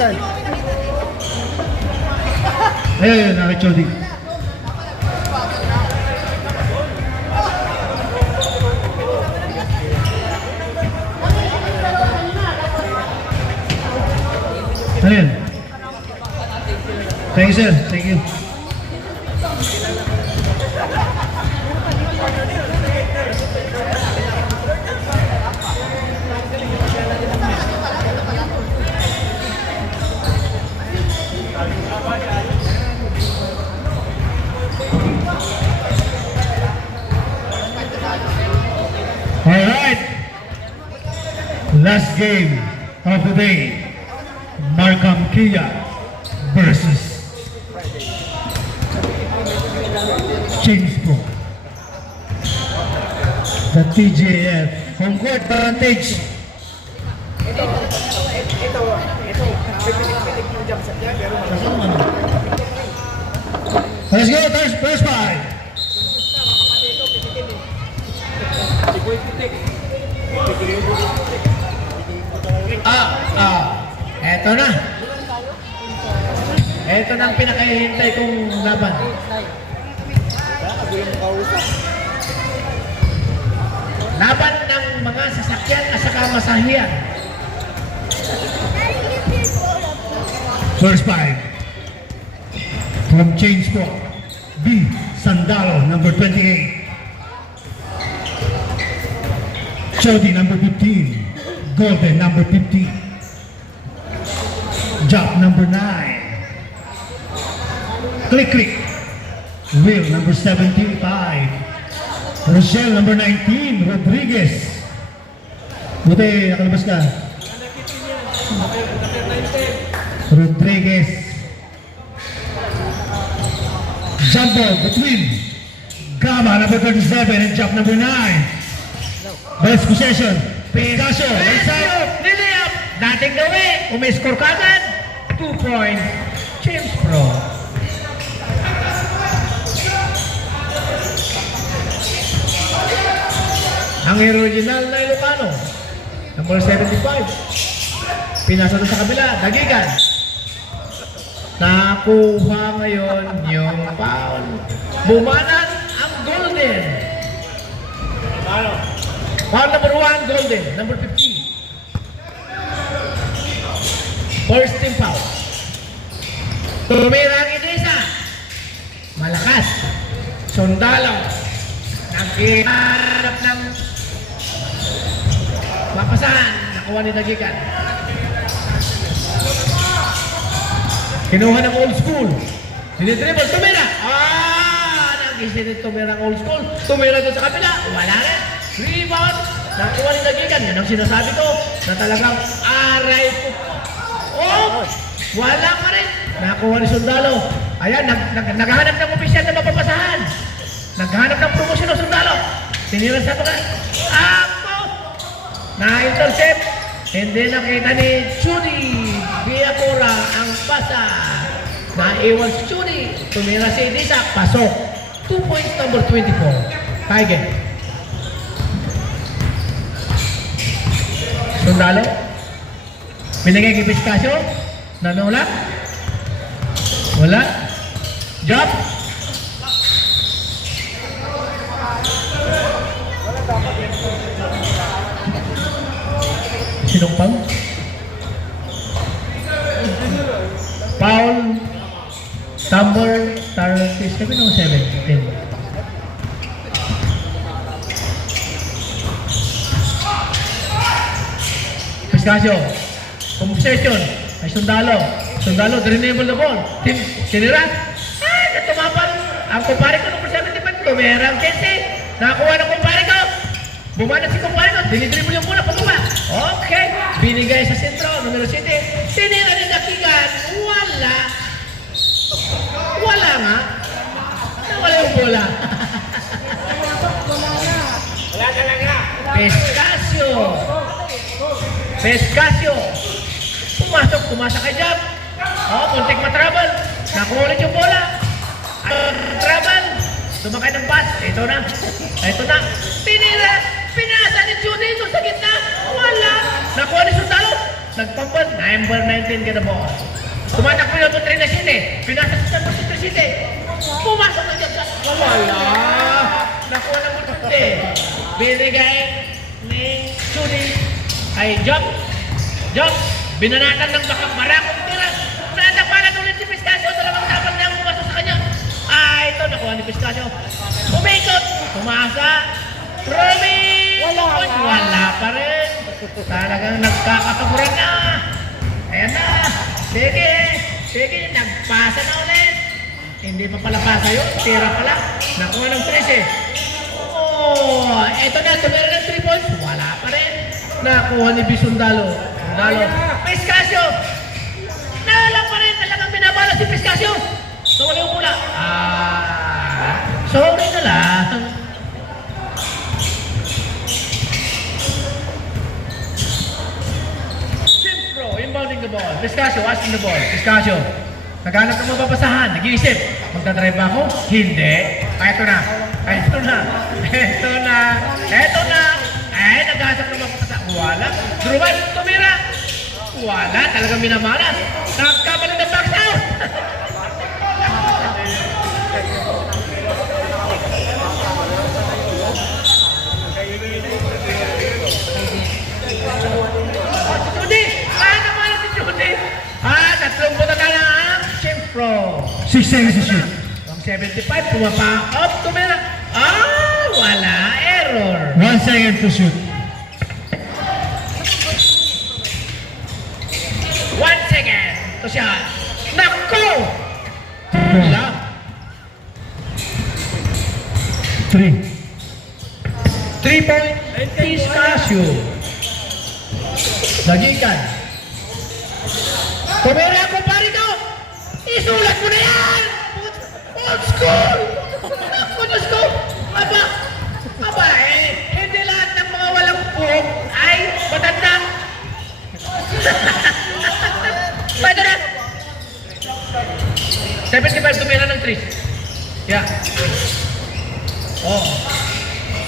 Asan? Ayun, nakachodi. Ayun. Thank you, sir. Thank you. All right. Last game of the day. Markham Kia versus James Bond. The TJF home court advantage. Let's go, first five. Eto na. Eto na ang pinakahihintay kong laban. Laban ng mga sasakyan at saka masahiyan. First five. From Chain Squad, B. Sandalo, number 28. Jody, number 15. Golden, number 15. Job, number 9. Click. Will, number 75. Rochelle, number 19. Rodriguez. Buti, nakalabas ka. Rodriguez. Jumbo, between Gama, number 37, and Job, number 9. Best possession. Picasso, inside. Liliap! Dating gawin. Umiscore ka agad. 2 points. James Pro. Ang original na Ilocano. Number 75. Pinasa doon sa kabila. Dagigan. Nakuha ngayon yung foul. Bumanan ang Golden. Foul number 1, Golden. Number 15. First team foul. Tumira ang Idrisa. Malakas. Sundalo. Nagkihanap ng mapasahan. Nakuha ni Dagigan. Kinuha ng old school. Dinidribble. Tumira. Nag-isip din tumira ang old school. Tumira doon sa kapila. Wala rin. Rebound. Nakuha ni Dagigan. Yan ang sinasabi ko na talagang aray po. Wala pa rin. Nakuha ni Sundalo. Ayan, naghahanap ng opisyal na mapapasahan. Naghahanap ng promosyon ng Sundalo. Tinira sa mga. Na-intercept. Hindi nakita ni Judy Villacora ang pasa. Naiwan si Judy. Tumira si Idrisa. Pasok. 2 points number 24. Tiger. Sundalo. Binigay kay Piscasio. Nanulak. Wala. Job. Sinumpang. Foul. Number 37 o 17. Piscasio. Possession. Ay Sundalo. Sundalo, drenable na ball. Sinira. Natumapan. Ang kumpare ko number 75. Tumira ang Jesse. Nakakuha ng kumpare ko. Bumana si kumpare ko. Dinidribble yung muna pagkuha. Okay. Binigay sa sentro. Numero 7. Sinira ni Dagigan. Wala. Wala nga. Nawala yung bola. Wala talaga. Piscasio. Pumasok kay Jab. Muntik matrabal. Nakuha ulit yung bola. Trabal. Dumakay ng pass. Ito na. Tinira. Pinasa ni Judy ito sa gitna. Wala. Nakuha ni Sundalo. nagpambal, number 19 get the ball. Tumatakbo na po 3 na City. Pinasok sa po 3 City. Pumasok na dyan sa... Wala! Nakuha na po 3. Binigay ni Chudi ay Jock. Jock, binanatan ng bakang barakong tira. Natapalan ulit si Pistasio. Dalawang tapat na ang pumasok sa kanya. Ito, nakuha ni Pistasio. Umikot, tumasa. Romy! Wala pa rin. Talagang nagkakakaburan na. Ayan na. Sige, nagpasa na ulit. Hindi pa pala pasa yun, tira pala. Nakuha ng 13. Oh, eto na, tumira ng 3 points. Wala pa rin. Nakuha ni Bisundalo. Piscasio. Nala pa rin, talagang binabala si Piscasio. So, wala yung pula. Sorry na lang. Inbounding the ball. Piscasio, asking the ball. Piscasio. Naghanap ng mababasahan. Nag-iisip. Magdadrive ba ako? Hindi. Ito na. Naghanap ng mababasahan. Wala. Druman, tumira. Wala. Talagang minamalas. Nagkabalik ng box out. Tatlong buta ka na ang Chimpro. 6 seconds to shoot. Pang 75, pumapa. Up, tumira. Wala. Error. 1 second to shoot. 1 second. Ito siya. Nako! Wala. 3. 3 point. Piscasio. Sagikan. Tumira ko pare ko! Isulat mo na yan! Old school! Old school! Aba, hindi lahat ng mga walang buhok ay matanda. Pwede na! 75 tumira ng 3. Yeah.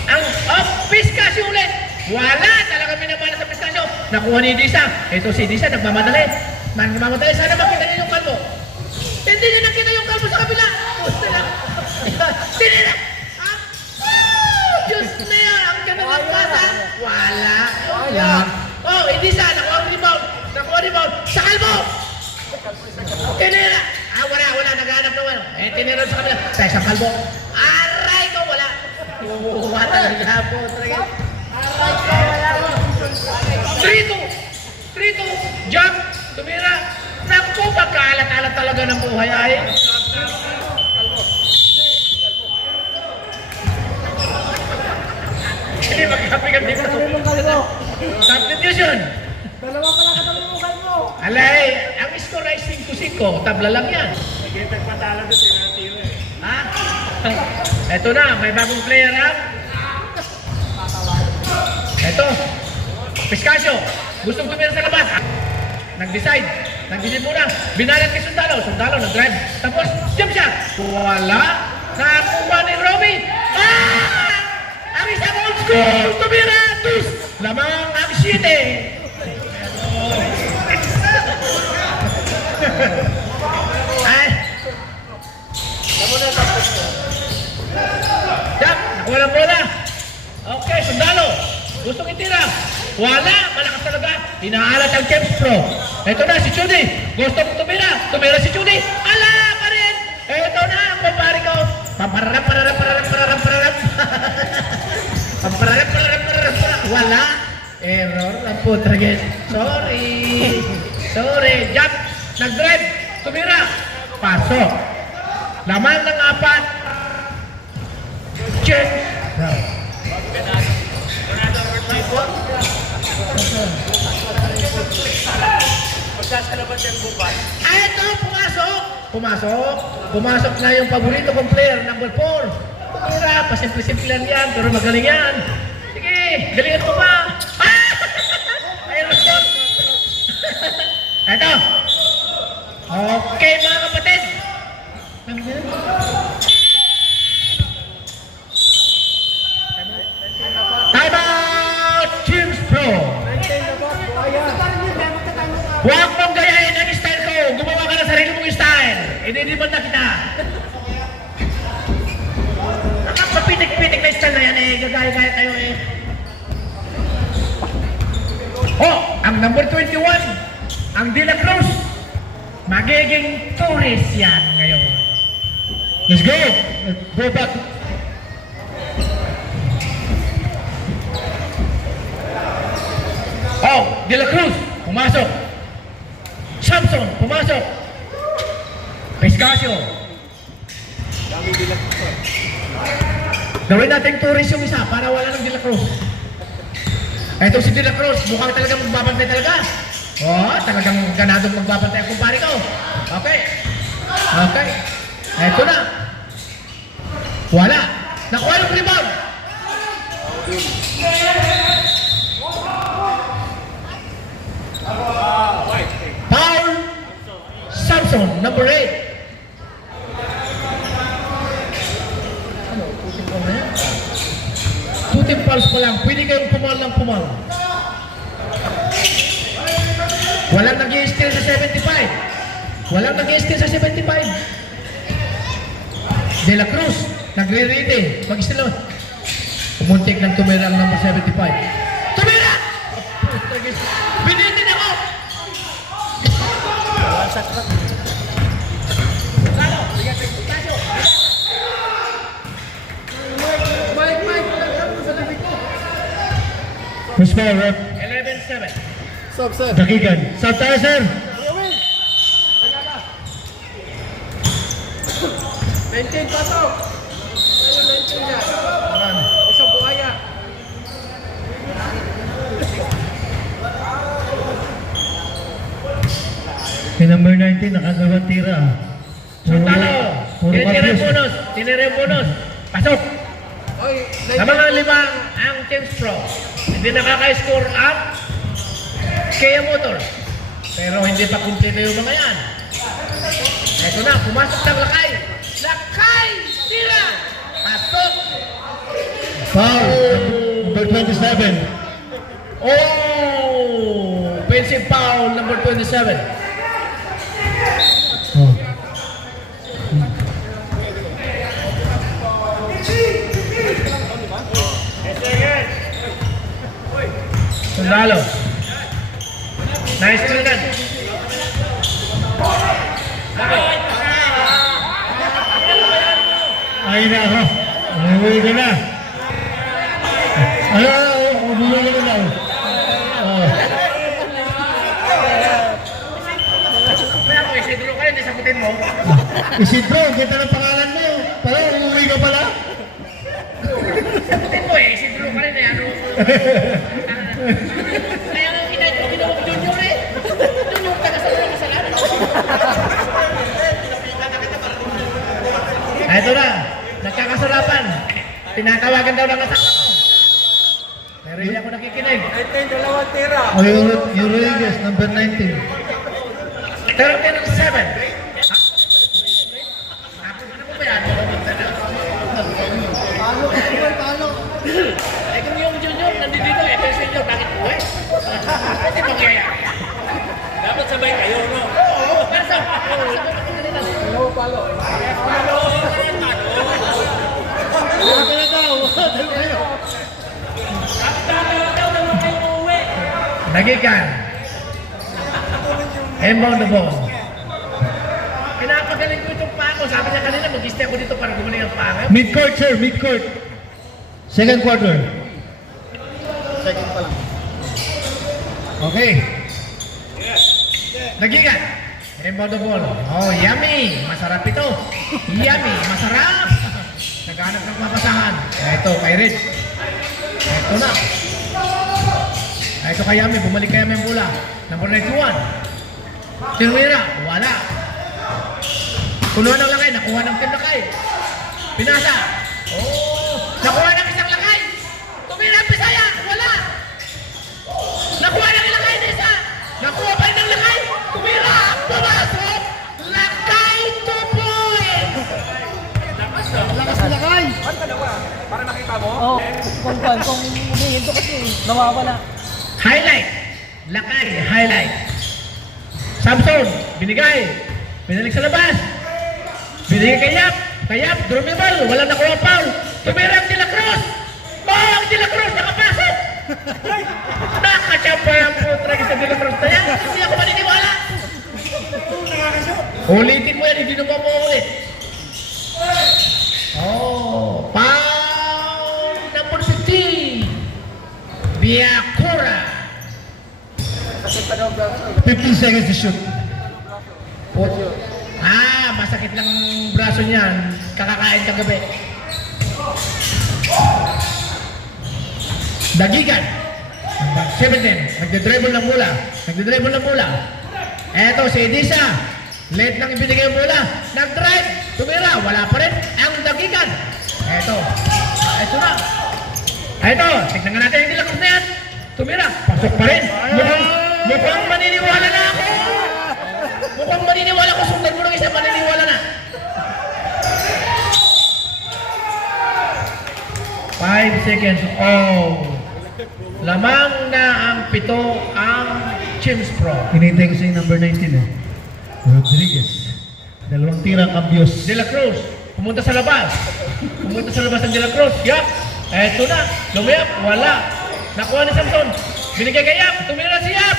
Ang Piscasio ulit! Wala! Talaga minamana sa Piscasio. Nakuha ni Disa. Ito si Disa, nagmamadali. Nagmamadali. Sana makita niyo yung kalbo. Hindi niyo nakita yung kalbo sa kabila. Gusto lang. Sinira! Diyos na yan! Ang ganda ng pasa. Wala. Disa, nakuha rebound. Sa kalbo! Tinira! Wala. Naghahanap ng ano. Tinira sa kabila. Sa isang kalbo. Aray ko, wala. Talaga po. 3-2. Jump. Tumira. Naku, pagkaalat-alat talaga ng buhay ay. Hindi, magkapigat dito. Substitution. Dalawa pala katabi mo mo. Alay, ang score ay 5-5. Tabla lang yan. Nagpatala doon, tinatira eh. Ha? Eto na, may bagong player ha? Eto. Piscasio. Gustong tumira sa labas. Nag-decide. Nag-decide muna. Binalat kay Sundalo. Sundalo nag-drive. Tapos, jump shot. Wala. Nakuha ni Romy. Ang isang old school. Tumira. Tus. Lamang ang 7. Ay. Jump. Nakuha ng bola. Okay, Sundalo. Gustong itira. Wala, malakas talaga. Inaalat ang Kemps Pro. Ito na si Chudi. Gustong tumira. Tumira si Chudi. Ala pa rin. Ito na ang kumpare ko. Pampararam. Wala. Error. Ang putra guys. Sorry. Jump. Nag-drive. Tumira. Pasok. Laman ng 4. Check. Ito, pumasok na yung paborito kong player, number 4. Tumira, pasimple-simple lang yan, pero magaling yan. Sige, galingan mo pa. Mayroon doon. Ito. Okay, mga kapatid. Time out, Teams Pro. Huwag mong gayahin ang style ko. Gumawa ka ng sarili mong style. Hindi na kita. Nakapapitik-pitik na style na yan eh. Gagaya-gaya tayo eh. Oh, ang number 21, ang De La Cruz. Magiging tourist yan ngayon. Let's go! Let's go back. Oh, De La Cruz, pumasok. Samson, pumasok. Pescasio. Gawin natin tourist yung isa para wala ng De La Cruz. Ito si De La Cruz, mukhang talagang magbabantay talaga. Oh, talagang ganadong magbabantay ang kumpare ko. Okay. Okay. Ito na. Wala. Nakuha yung rebound. Paul Samson, number 8. Ano? Tuting foul na yan? Tuting fouls pa lang. Pwede kayong pumal lang pumal. Walang nag-i-steal sa 75. Walang nag-i-steal sa 75. De La Cruz, nagre-ready. Pag-steal naman. Pumuntik ng tumira ang number 75. Tumira! Binitin ako! Who's foul, ref? 11-7. Dakigan. Sub tayo, sir. 19 pasok! Ayun, 19 niya. Isang buhaya. Si number 19, nakagawang tira. Sundalo! Puro Tinira yung kapis. bonus! Tinira yung bonus! Pasok! Oy, Sa mga limang ang Teams Pro, hindi nakaka-score ang Kia Motors. Pero hindi pa kumpleto yung mga yan. Ito na, pumasok ng lakay. Lakay! Tira! Pasok! Foul. Number 27. Oh! Offensive foul, number 27. Oh. Sundalo. Nice try. Ay na ako. Umuwi ka na. Umuwi ka na. Oh. Kaya mo, isidro ka rin, isagutin mo. Isidro, kita ng pangalan mo. Pala, umuwi ka pala. Isagutin mo isidro ka rin, ano. Kaya nga kinuha ko Junior eh. Junior, taga-sala ka sa lahat. Ito na, nagkakasarapan. Tinatawagan daw ng asawa ko. Pero hindi ako nakikinig. 19, dalawang tira. Oh, yung Rodriguez, number 19. 13-7. Ako na po ba yan? Talo. Eh kung yung Junior nandito eh, pero senior, bakit po eh? Hindi mangyayari. Dapat sabay kayo, no? Oo, pero sabay kanila. Dalawa palo. Nagikan. Inbound the ball. Pinapagaling ko itong pa ako. Sabi niya kanina, mag-stay ako dito para gumaling ang pangit. Mid-court, sir. Mid-court. Second quarter. Second pa lang. Okay. Nagikan. Inbound the ball. Oh, yummy. Masarap ito. Yummy. Masarap. Naghanap ng mapasahan. Ito, kay Red. Ito na. Ito kay Yummy. Bumalik kay Yummy ang bola. Number 91. Tinumira. Wala. Kunuha ng lakay. Nakuha ng team lakay. Pinasa. Oh. Nakuha ng isang lakay. Tumira ang Pisaya. Wala. Nakuha ng lakay na isa. Nakuha pa rin ng lakay. Tumira. Pumasok. Lakay 2 points. Lakas na lakay. Para nakita mo? Oo. Kung umihinto kasi, nawawala. Highlight. Lakay. Highlight. Samson, binigay. Binalik sa labas. Binigay kay Yap. Kay Yap, drumable. Wala nakuha foul. Tumira ang De La Cruz. Oh, ang De La Cruz, nakapasok. Nakachamba ang putra sa De La Cruz na yan. Hindi ako maniniwala. Ulitin mo yan, hindi naman mo ulit. Oh, foul number 15. Biakura. 15 seconds to shoot. Masakit lang ang braso niyan. Kakakain kagabi. Dagigan. 17. Nagdedribble ng bola. Nagdedribble ng bola. Eto si Edisa. Late nang ibinigay ang bola. Nag-drive. Tumira. Wala pa rin. Ang Dagigan. Eto. Eto na. Eto. Tignan nga natin yung De La Cruz na yan. Tumira. Pasok pa rin. Mukhang maniniwala na ako. Mukhang maniniwala ko. Sundan mo ng isa. Maniniwala na. 5 seconds. Oh. Lamang na ang 7 ang Chims Pro. Hinihintay ko sa yung number 19 eh. Rodriguez. Dalawang tirang ambios. De La Cruz. Pumunta sa labas. Pumunta sa labas ang De La Cruz. Yap. Eto na. Lumiyap. Wala. Nakuha ni Samson. Binigay kay Yap. Tumira si Yap.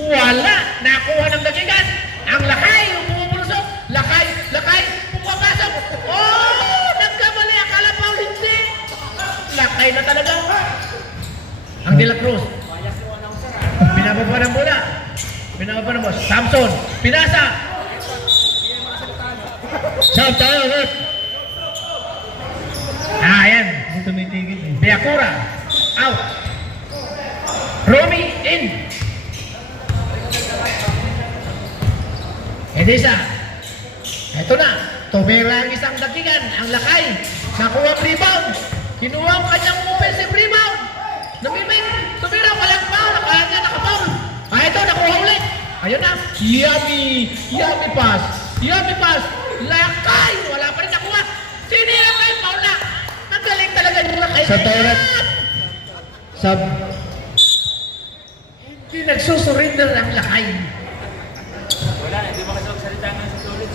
Wala. Nakuha ng Dagigan. Ang Lakay. Bumubulusok. Lakay. Lakay. Pumapasok. Oh! Nagkamali. Akala pa hindi. Lakay na talaga. Ang De La Cruz. Pinababa ng bola. Pinababa ng bola. Samson. Pinasa. Shout tayo, Rep! Ayan. Hindi tumitigil eh. Biakura. Out. Romy in. Edisa. Ito na. Tumira ang isang Dagigan. Ang Lakay. Nakuha ang rebound. Kinuha ang kanyang offensive rebound. Namimik. Tumira. Walang foul. Akala niya nakapoul. Ito. Nakuha ulit. Ayun na. Yummy. Yummy pass. Yummy pass. Lakay. Wala pa rin nakuha. Sinira kay Paula. Ang galing talaga yung Lakay. Sa Torret. Sub. Hindi nagsusurrender ang Lakay. Wala, hindi mo kasi magsalita nga sa sulit.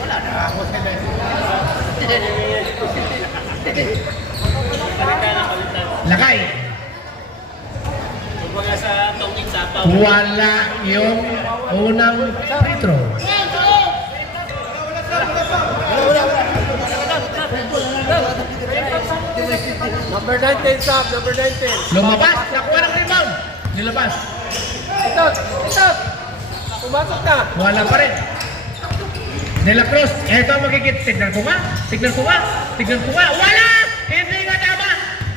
Wala na ako sa Lakay. Kumbaga sa tongking sapaw. Wala yung unang free throw. Number 19, stop. Number 19. Lumabas. Nakuha ng rebound. Nilabas. Ito. Pumasok na. Wala pa rin. De La Cruz. Ito ang magigit. Tignan ko nga. Tignan ko nga. Tignan ko nga. Wala! Hindi nga tama.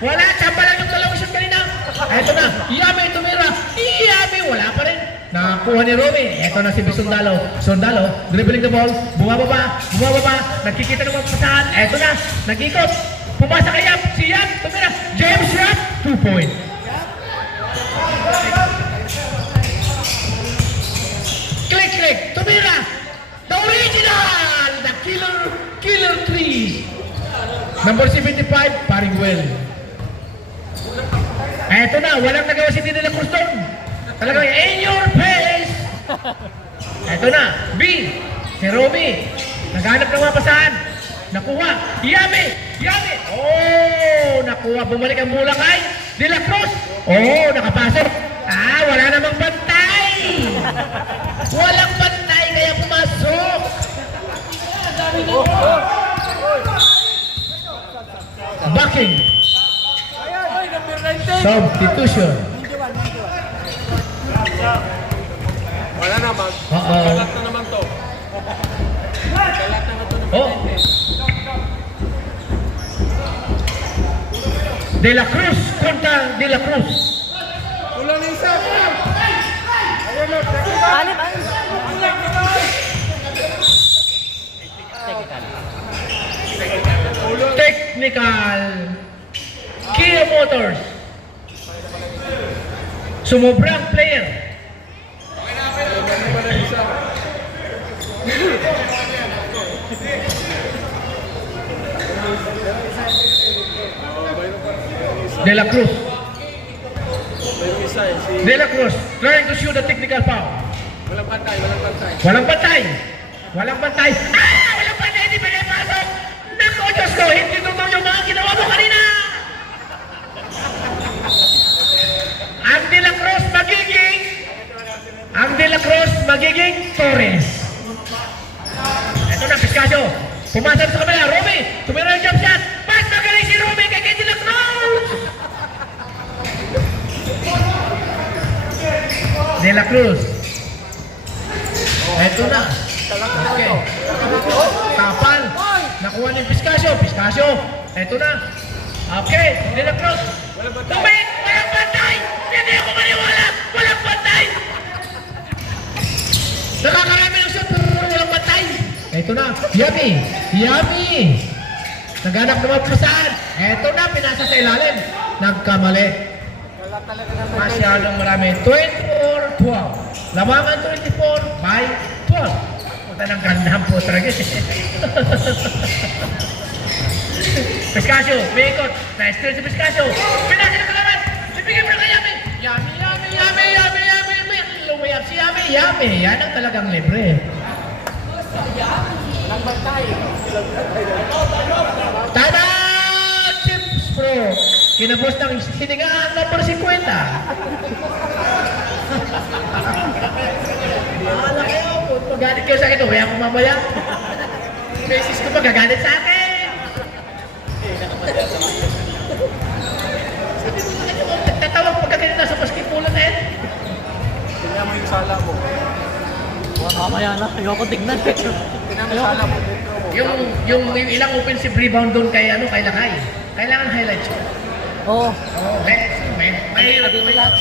Wala. Tsamba lang yung dalawang shoot kanina. Ito na. Yami tumira. Yami. Wala pa rin. Nakakuha ni Romy. Ito na si Sundalo. Sundalo. Dribbling the ball. Bumababa. Bumababa. Nagkikita ng mga pasahan. Ito na. Nag-ikot. Pumasa kay Yap. Si Yap. Tumira. James Yap. 2 point. Click, click. Tumira. The original. The killer 3. Number 75. Paring well. Eto na. Walang nagawa si De La Cruz doon. Talagang in your face. Eto na. B. Si Romy. Naghanap ng mga pasahan. Nakuha. Yami. Yami. Oh. Nakuha. Bumalik ang bola kay De La Cruz. Oh. Nakapasok. Wala namang bantay. Walang bantay kaya pumasok. Backing. Ay, number 19. Substitution. Wala naman. Kalat na naman to. Kalat na naman to. Oh. De La Cruz kontra De La Cruz. Kulang na isa. Ayun na. Technical. Kia Motors. Sumubrang player. De La Cruz. Mayroong isa eh. Si De La Cruz trying to shoot a technical foul. Walang pantay, walang pantay. Walang bantay. Walang bantay. Ah! Walang bantay. Hindi pa kayo pasok. Naku, Diyos ko. Hindi totoo yung mga ginawa mo kanina. Ang De La Cruz magiging Torres. Ito na, Piscasio. Pumasok sa kabila. Romy, tumira yung jump shot. Mas magaling si Romy kay De La Cruz. De La Cruz. Ito na. Okay. Tapal. Nakuha ni Piscasio. Piscasio. Ito na. Okay. De La Cruz. Tumit. Walang bantay. Hindi ako maniwala. Walang bantay. Nakakarami ng shot. Walang bantay. Ito na. Yummy. Yummy. Naghanap naman po saan. Ito na. Pinasa sa ilalim. Nagkamali. Masyadong marami. 24-12. Lamangan 24 by 12. Punta ng gandang po talaga. Piscasio, may ikot. Na-straight si Piscasio. Pinasa ng kalaban. Bibigyan mo na kay Yami. Yami. Lumayap si Yami. Yan ang talagang libre. Tada! Chips Pro. Kinabos ng hiningaan number 50. Alam kayo, magalit kayo sa akin. Kaya ako mamaya. Beses ko magagalit sa akin. Tatawag pagkaganit na sa basketball na yan. Tingnan mo yung sala mo. Mamaya na, ayoko tignan. Tingnan mo yung sala mo. Yung ilang offensive rebound doon kay Lakay. Kailangan highlights ko. Oo. Oh, mahirap mo yan.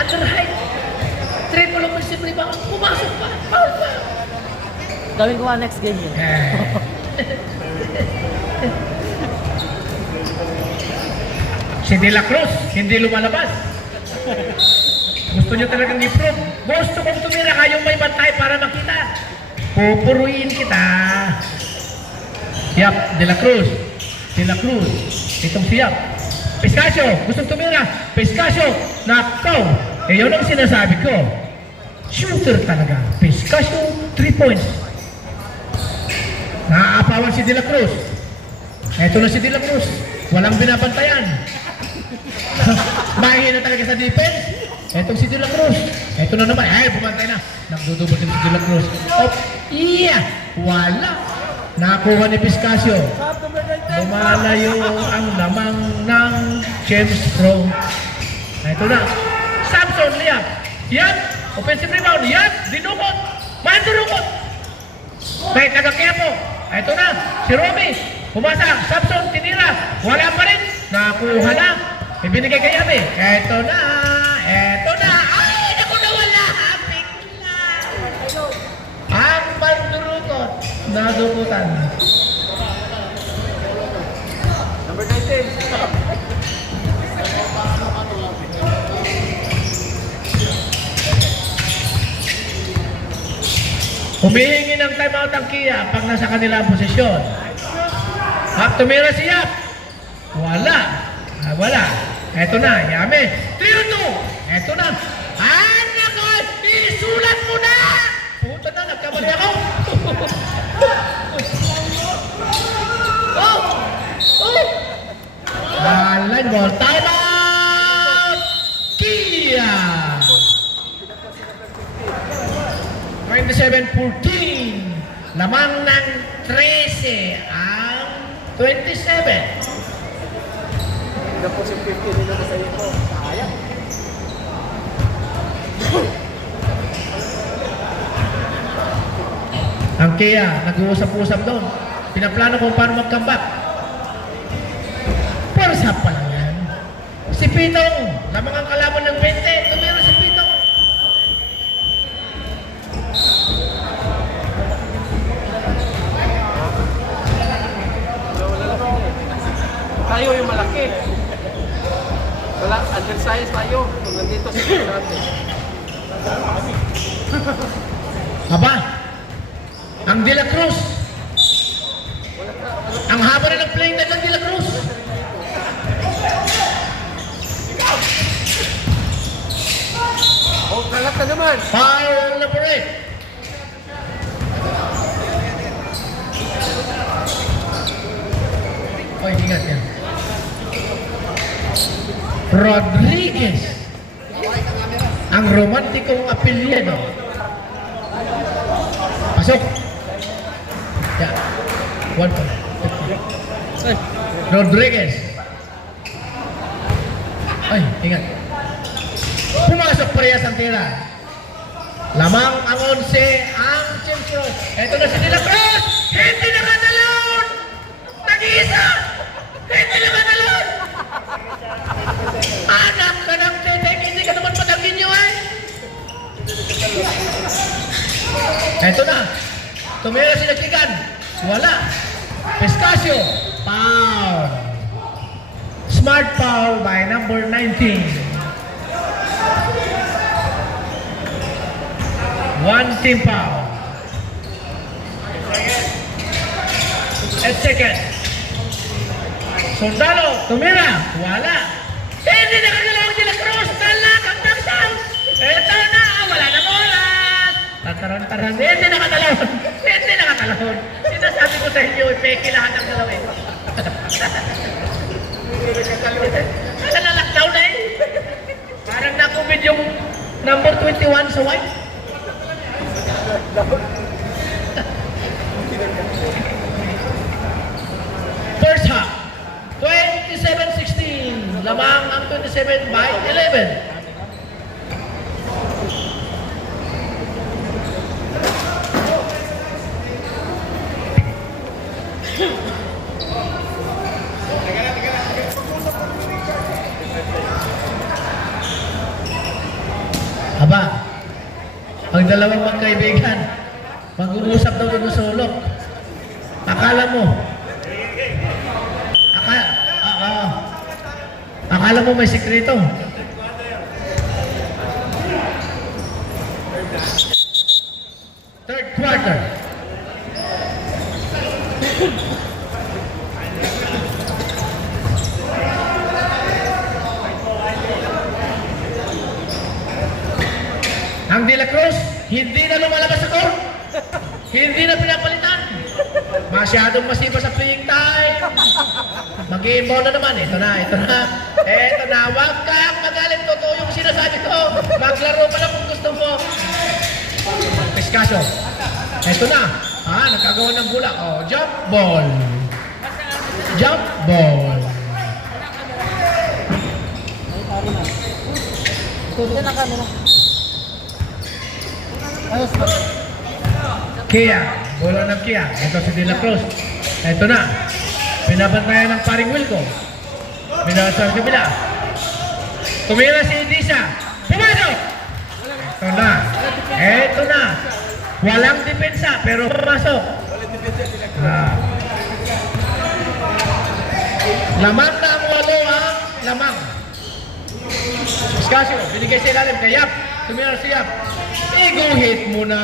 Under height. Triple offensive rebound. Pumasok pa. Foul pa. Gawin ko nga next game yun. Si De La Cruz, hindi lumalabas. Gusto niyo talagang i-prove. Gusto kong tumira kayong may bantay para makita. Pupuruin kita. Yap, De La Cruz. Itong siyap. Piscasio, gustong tumira. Piscasio, nakaw. Eh, yun ang sinasabi ko. Shooter talaga. Piscasio, 3 points. Naaapawan si De La Cruz. Eto na si De La Cruz. Walang binabantayan. Mahina talaga sa defense. Etong si De La Cruz. Eto na naman. Ay, bumantay na. Nagdudubot din si De La Cruz. Oh, iya. Wala. Nakuha ni Piscasio. Lumalayo ang lamang ng James Pro. Eto na. Samson, liyak. Yan. Offensive rebound. Yan. Dinukot. Mandurukot. May taga-Quiapo. Eto na. Si Romy. Pumasa. Samson, tinira. Wala pa rin. Nakuha na. Ibinigay kay Yami. Eto na. Ay, naku nawala. Bigla. Ang mandurukot. Nadukutan. Number 19. Humihingi ng timeout ang Kia pag nasa kanila ang posisyon. At tumira siya. Wala. Eto na, Yami. 3-2. Eto na. Anak ko! Isulat mo na! Puta na, nagkamali ako. Line ball. Timeout! Kia! 27-14. Lamang ng 13 ang 27. Tingnan po si 50 nila sa iyo po. Sayang. Ang Kia, nag-uusap-usap doon. Pinaplano kung paano mag-comeback. Pursa pa lang yan. Si Pitong, lamang ang kalaban ng 20. Tumira si Pitong. Tayo yung malaki. Wala, undersize tayo. Kung nandito sa natin. Aba, ang De La Cruz. Ang haba na ng playing time ng De La Cruz. Relax ka naman. Foul number 8. Oy, ingat yan. Rodriguez. Ang romantikong apelyido. Pasok. Yeah. 1 point. Rodriguez. Ay, ingat. Pumasok parehas ang tira. Lamang ang 11 ang James Cross. Ito na si De La Cruz. Hindi nakatalon. Nag-iisa. Hindi nakatalon. Anak ka ng tetek. Hindi ka naman patangin nyo eh. Ito na. Tumira si Nagkigan. Wala. Pescasio. Foul. Smart foul by number 19. One team foul. At second. Sundalo, tumira. Wala. Hindi nakagalaw ang De La Cruz. Talak ang tagsang. Ito na. Wala na oras. Tataran-taran. Hindi nakatalon. Hindi nakatalon. Sinasabi ko sa inyo, peke lahat ang galawin. Nalalakdown na eh. Parang nakubid yung number 21 sa white. First half, 27-16. Lamang ang 27 by 11. Aba, ang dalawang magkaibigan, mag-uusap daw doon sa ulok. Akala mo, akala mo may sikreto. Third quarter. Ang De La Cruz, hindi na lumalabas sa court. Hindi na pinapalitan. Masyadong masipa sa playing time. Mag-i-inbound na naman. Ito na. Huwag kang magalit. Totoo yung sinasabi ko. Maglaro ka lang kung gusto mo. Pescasio. Ito na. Nagkagawa ng bulak. Jump ball. Jump ball. Tuloy na kanila. Kia. Bola ng Kia. Ito si De La Cruz. Ito na. Pinabantayan ng paring Wilco. Pinasa sa kabila. Tumira si Edisa. Pumasok! Ito na. Ito na. Walang depensa pero pumasok. Lamang na ang walo ang lamang. Pescasio. Binigay sa ilalim kay Yap. Tumira si Yap. Ego hit mo na.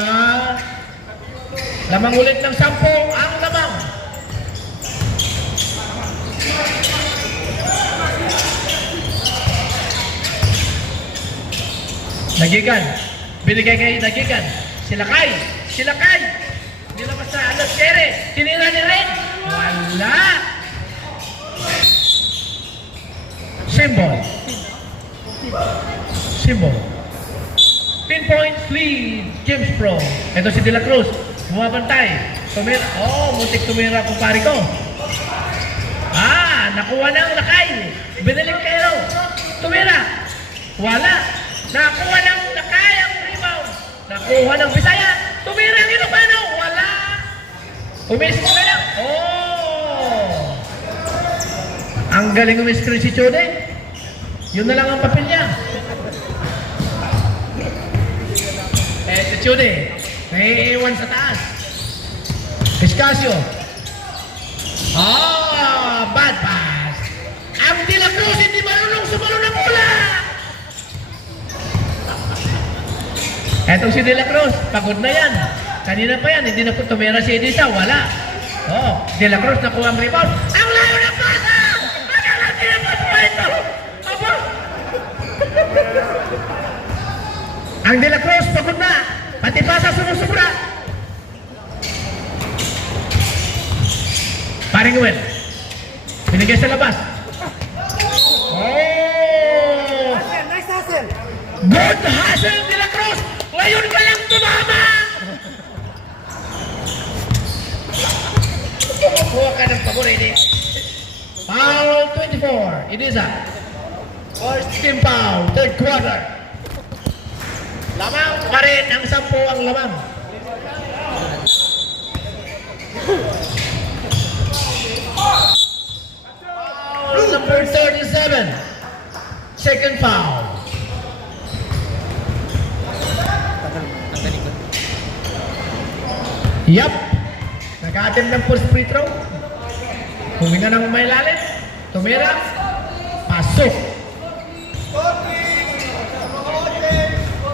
Lamang ulit ng 10 ang lamang. Nagigan. Binigay kay Nagigan. Silakay. Nilabas sa Alas Kere. Tinira ni Red. Wala. Symbol. 10 points lead. James Pro. Ito si De La Cruz. Bumabantay. Tumira. Muntik tumira kung pari ko. Nakuha ng lakay. Biniling kayo. Tumira. Wala. Nakuha ng lakay ang rebound. Nakuha ng Bisaya. Tumira ang Ilocano. Wala. Umismo ka lang. Ang galing umiscreen si Chode. Yun na lang ang papel niya. Si Chode. Naiiwan sa taas. Pescasio. Bad pass. Ang De La Cruz hindi marunong sumalo ng bola. Etong si De La Cruz, pagod na yan. Kanina pa yan, hindi na po tumira si Edisa. Wala. De La Cruz nakuha ang rebound. Ang layo ng pasa! Magkakasin ang pasa ito! Ang De La Cruz, pagod na. Pati pasa sumusubra. Paring Gwen. Binigay sa labas. Oh! Nice hustle! Good hustle, De La Cruz! Ngayon ka lang tumama! Kumukuha ka ng pabor, hindi. Foul 24. It is a first team foul, third quarter. Lamang pa rin ang 10 ang lamang. Foul number 37. Second foul. Yup. Nag-attempt ng first free throw. Huminga ng may lalim. Tumira. Pasok.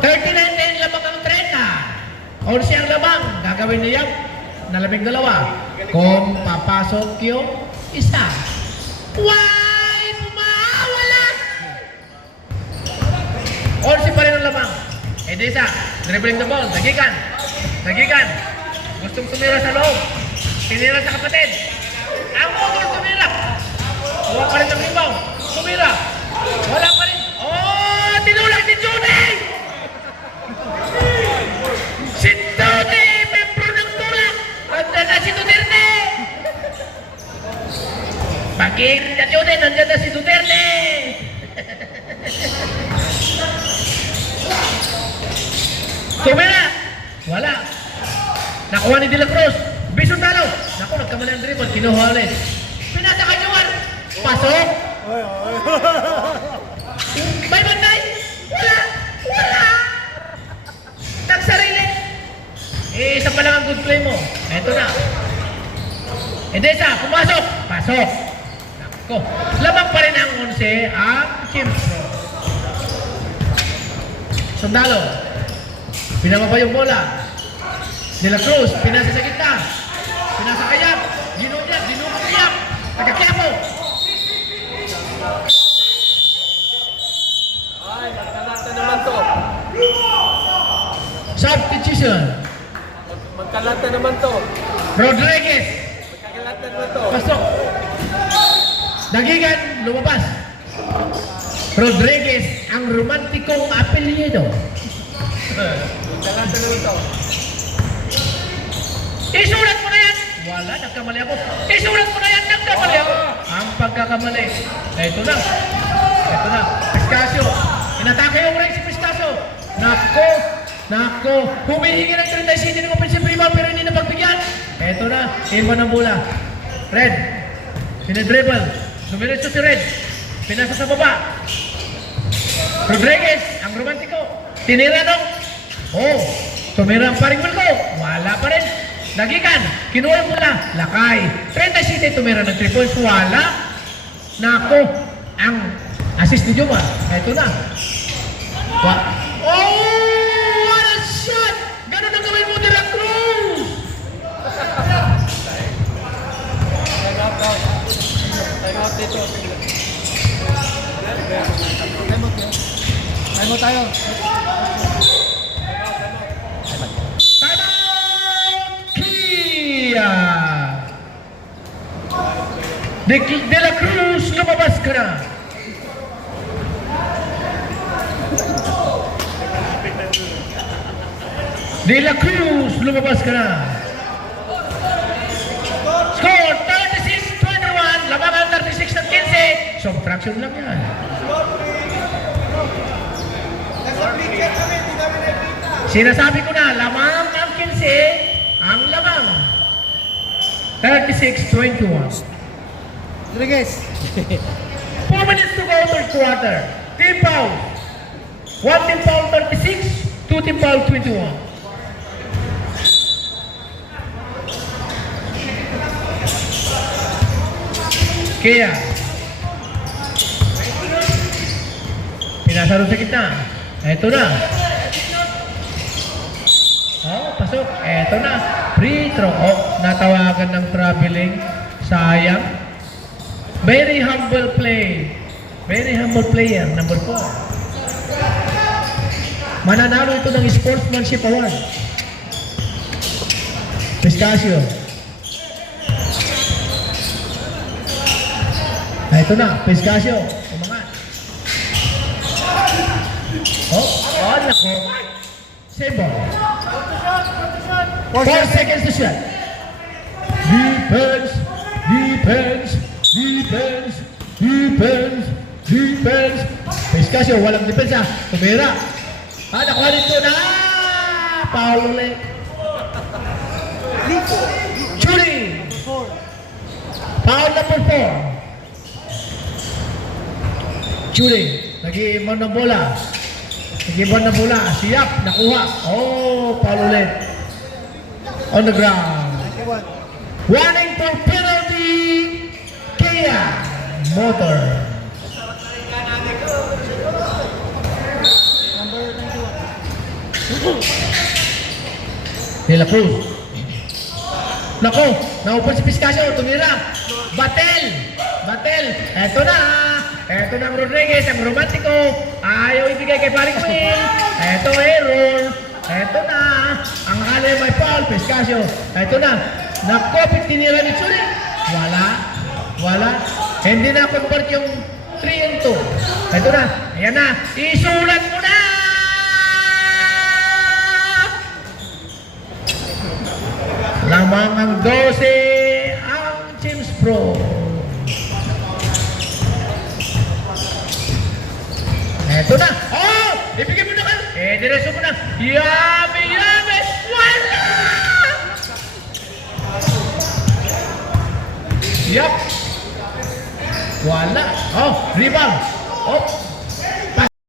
39-10 lamang ang 30. 11 ang lamang. Gagawin na yup. Nalamig dalawa. Kung papasok yung isa. Why? Pumawala! 11 pa rin ang lamang. Eh di isa. Dribbling the ball. Nagikan. Nagikan. Gustong tumira sa loob. Tinira sa kapatid. Ang motor tumira. Huwag pa rin ang rebound. Tumira. Wala pa rin. Oh! Tinulak si Judy! Si Judy! Membro ng tulak! Nandiyan na si Duterte! Bakit na Judy? Nandiyan na si Duterte! Tumira! Wala. Nakuha ni De La Cruz. Bison talo. Naku, nagkamali ang dribble. Kinuha ulit. Pinasa ka Juan. Pasok. May banday. Wala. Wala. Nagsarili. Eh, isa pa lang ang good play mo. Eto na. Edesa, pumasok. Pasok. Naku. Lamang pa rin ang 11 ang Chimpro. Sundalo. Pinama pa yung bola. De La Cruz, pinasa sa gitna. Pinasa kayap. Ginunyat, ginukayap. Nagkakiapo. Ay, magkalata naman to. Substitution. Magkalata naman to. Rodriguez. Magkalata naman to. Pasok. Dagigan, lumabas. Rodriguez, ang romantikong apelyido. Magkalata naman to. Isulat mo na yan! Wala, nagkamali ako. Isulat mo na yan, nagkamali ako. Ang pagkakamali. Ito na. Ito na. Pistasyo. Inatake yung ring si Pistasyo. Nako. Nako. Humihingi ng 37 ng offensive rebound pero hindi na pagbigyan. Ito na. Iba ng bola. Red. Sinidribble. Sumiretso si Red. Pinasa sa baba. Rodriguez. Ang romantiko. Tinira nung. Oh. Tumira ang paring ko. Wala pa rin. Nagikan, kinuha mo na, lakay. 37 tumira ng 3 points, wala. Nako, ang assist ni Juma. Ito na. Oh, what a shot! Ganun ang gawin mo, De La Cruz! Time out dito. Time mo tayo. De La Cruz, lumabas ka na. De La Cruz, lumabas ka na. Score, 36-21. Labangan 36 ng 15. Subtraction lang yan. Sinasabi ko na, lamang ang 15, ang lamang. 36-21. Rodriguez. 4 minutes to go, third quarter. Team foul. 1 team foul 36, 2 team foul 21. Kaya pinasaro sa gitna. Ito na. Oh, pasok. Ito na. Free throw. Oh, natawagan ng traveling. Sayang. Very humble play. Very humble player, number 4. Mananalo ito ng sportsmanship award. Pistasyo. Ito na, Pistasyo. Umangat. Oh, nako. Save ball. 4 seconds to shot. Defense, defense, defense, defense, defense. Pistasyo, walang depensa. Tumira. Nakuha dito na. Foul ulit. Shooting. Foul number 4. Shooting. Nag-iibon ng bola. Nag-iibon ng bola. Siyap. Nakuha. Oh, foul ulit. On the ground. Warning for penalty. Kaya Motor. De La Cruz. Nako, naupon si Piscasio, tumira. Batel. Batel. Eto na. Eto na ang Rodriguez, ang romantiko. Ayaw ibigay kay Paring Will. Eto error. Eto na. Ang akala may foul, Piscasio. Eto na. Nakopit tinira ni Chuli. Wala. Wala. Hindi na convert yung 3 and 2. Eto na. Ayan na. Isulat mo na. Lamang ang 12 ang James Pro. Eto na. Oh! Ibigay mo na ka. Diretso mo na. Yummy, yummy. Wala! Yup. Wala. Oh, rebound. Oh,